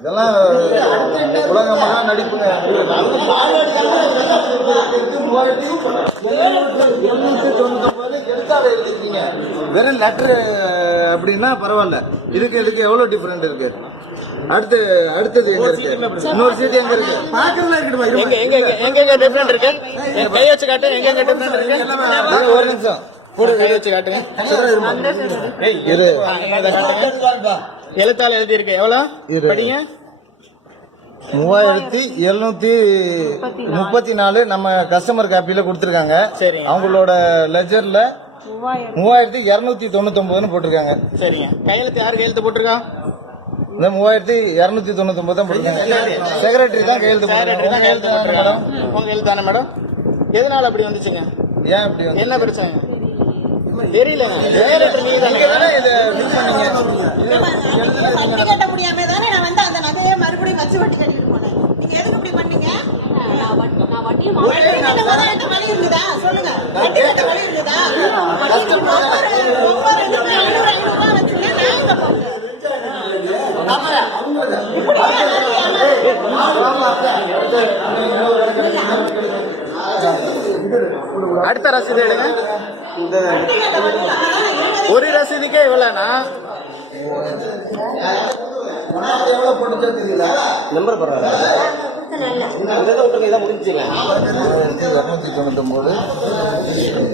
இதெல்லாம் உலகமாக நடிப்புங்க. 3799 எழுத்தாளர் எழுதிருக்கீங்க. வெறும் லெட்டர் அப்படின்னா பரவாயில்ல. இதுக்கு எவ்வளவு டிஃபரெண்ட் இருக்கு? அடுத்தது எங்க இருக்கு? இன்னொரு சீட் எங்க இருக்கு? எங்க டிஃபரெண்ட் இருக்கு? கை வச்சு காட்டு. எங்க டிஃபரெண்ட் இருக்கு? ஒரு நிமிஷம் வச்சு காட்டுங்க. எழுத்தாளர் எழுதி இருக்கு. எவ்வளவு படிங்க? 3734 நம்ம கஸ்டமர் காப்பியில கொடுத்துருக்காங்க. சரி, அவங்களோட லெஜர்ல 3299 போட்டிருக்காங்க. சரிங்க. கையெழுத்து யாரு கையெழுத்து போட்டிருக்கா? இந்த 3299 தான் போட்டிருக்காங்க. செக்ரட்டரி தான் கையெழுத்து போட்டிருக்காங்க. உங்க எழுத்தான மேடம். எதனால அப்படி வந்துச்சுங்க? ஏன் இப்படி வந்து என்ன பிரச்சனை தெரியல. முடியாம தானே நான் வந்து அந்த நகையை மறுபடியும் வச்சு வட்டி கட்டிட்டு போனேன். நீங்க எதுக்கு இப்படி பண்ணீங்க? வழி இருக்குதா சொல்லுங்க. வட்டி கட்ட வழி இருக்குதா? அடுத்த ரசீது எடுங்க. ஒரு ரசீதுக்கே இவ்வளவுனா நம்பர் பரவாயில்ல. 299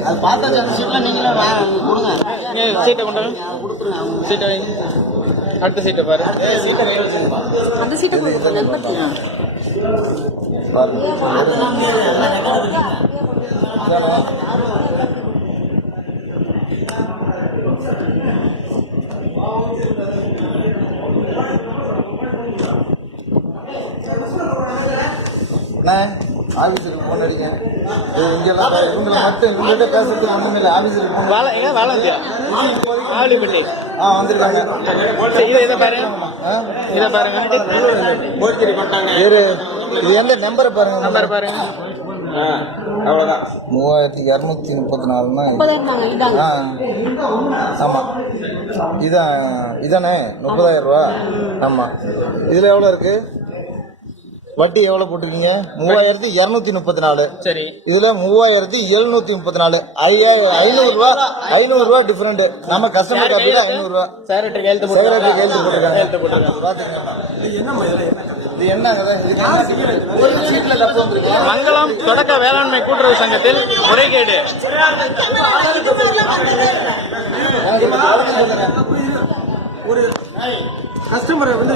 அது பார்த்தா சீட்ல நீங்களே கொடுங்க. சீட்டை கொண்டு சீட்டை வைங்க. அடுத்த சீட்டை பாரு. அந்த சீட்டை ஆபீஸுக்கு போன் அடிங்க. இங்கெல்லாம் இவங்களை மட்டும் இவங்ககிட்ட பேசுறதுக்கு ஒண்ணும் இல்லை. ஆபீஸுக்கு வந்திருக்காங்க. இதை பாருங்க. இது எந்த நம்பரை பாருங்க. நம்பர் பாருங்க. அவ்வளவுதான். 3234. ஆமா, இதானே 30,000 ரூபா. ஆமா, இதுல எவ்வளவு இருக்கு? வட்டி எவ்வளவு போட்டிருக்கீங்க? 3234. சரி, இதுல 3734. 500 ரூபா டிஃபரெண்ட். நம்ம கஸ்டமர் காப்பில 500 ரூபா. செக்ரட்டரி கையெழுத்து போட்டிருக்காங்க. இது என்ன ஒரு சீட்ல தப்பு வந்துருக்கு. மங்களம் தொடக்க வேளாண்மை கூட்டுறவு சங்கத்தில் முறைகேடு. ஒரு கஸ்டமரை வந்து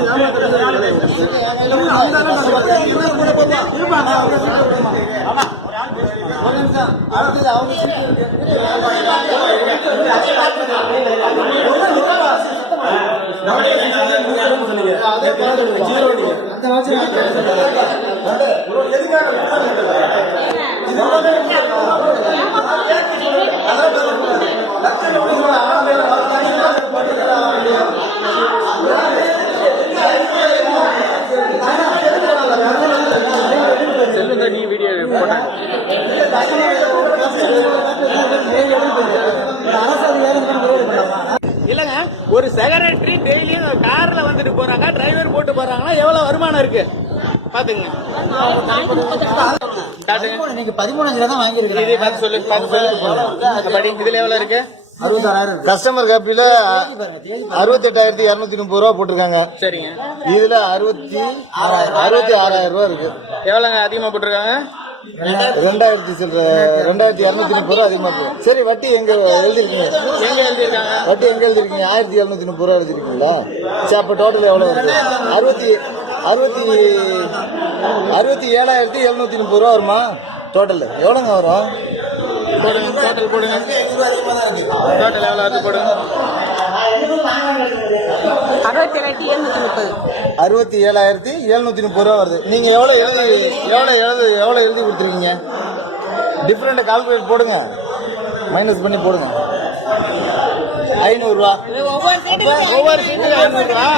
நீ வீடியோ போட்டேன். இல்லங்க, ஒரு செக்ரட்டரி டெய்லியும் கார்ல வந்துட்டு போறாங்க, டிரைவர் போட்டு போறாங்கன்னா எவ்வளவு வருமானம் இருக்கு பாத்துங்க. நீங்க 13,000 தான் வாங்கிருக்கீங்க. சொல்லு. இதுல எவ்வளவு இருக்கு? 66,000. கஸ்டமர் காப்பில 68,230 ரூபா போட்டிருக்காங்க. சரிங்க. இதுல 66,000 ரூபா இருக்கு. எவ்வளவுங்க அதிகமா போட்டிருக்காங்க? 2,230 ரூபா அதிகமா இருக்கு. சரி, வட்டி எங்க எழுதிருக்கீங்க? எங்க எழுதிருக்காங்க? வட்டி எங்க எழுதிருக்கீங்க? 1,730 ரூபா எழுதிருக்கீங்களா? சரி, அப்ப டோட்டல் எவ்வளவு இருக்கு? 67,730 ரூபா வருமா? டோட்டல் எவ்வளவுங்க வரும்? போடுங்க. டோட்டல் போடுங்க. டோட்டல் எவ்வளவு அது போடுங்க. 67,730 ரூபா வருது. நீங்க எவ்வளவு எழுதி கொடுத்துருக்கீங்க? டிஃபரெண்ட் கால்குலேட் போடுங்க, மைனஸ் பண்ணி போடுங்க. 500 ரூபா. ஒவ்வொரு சீட்டுக்கு 500 ரூபா.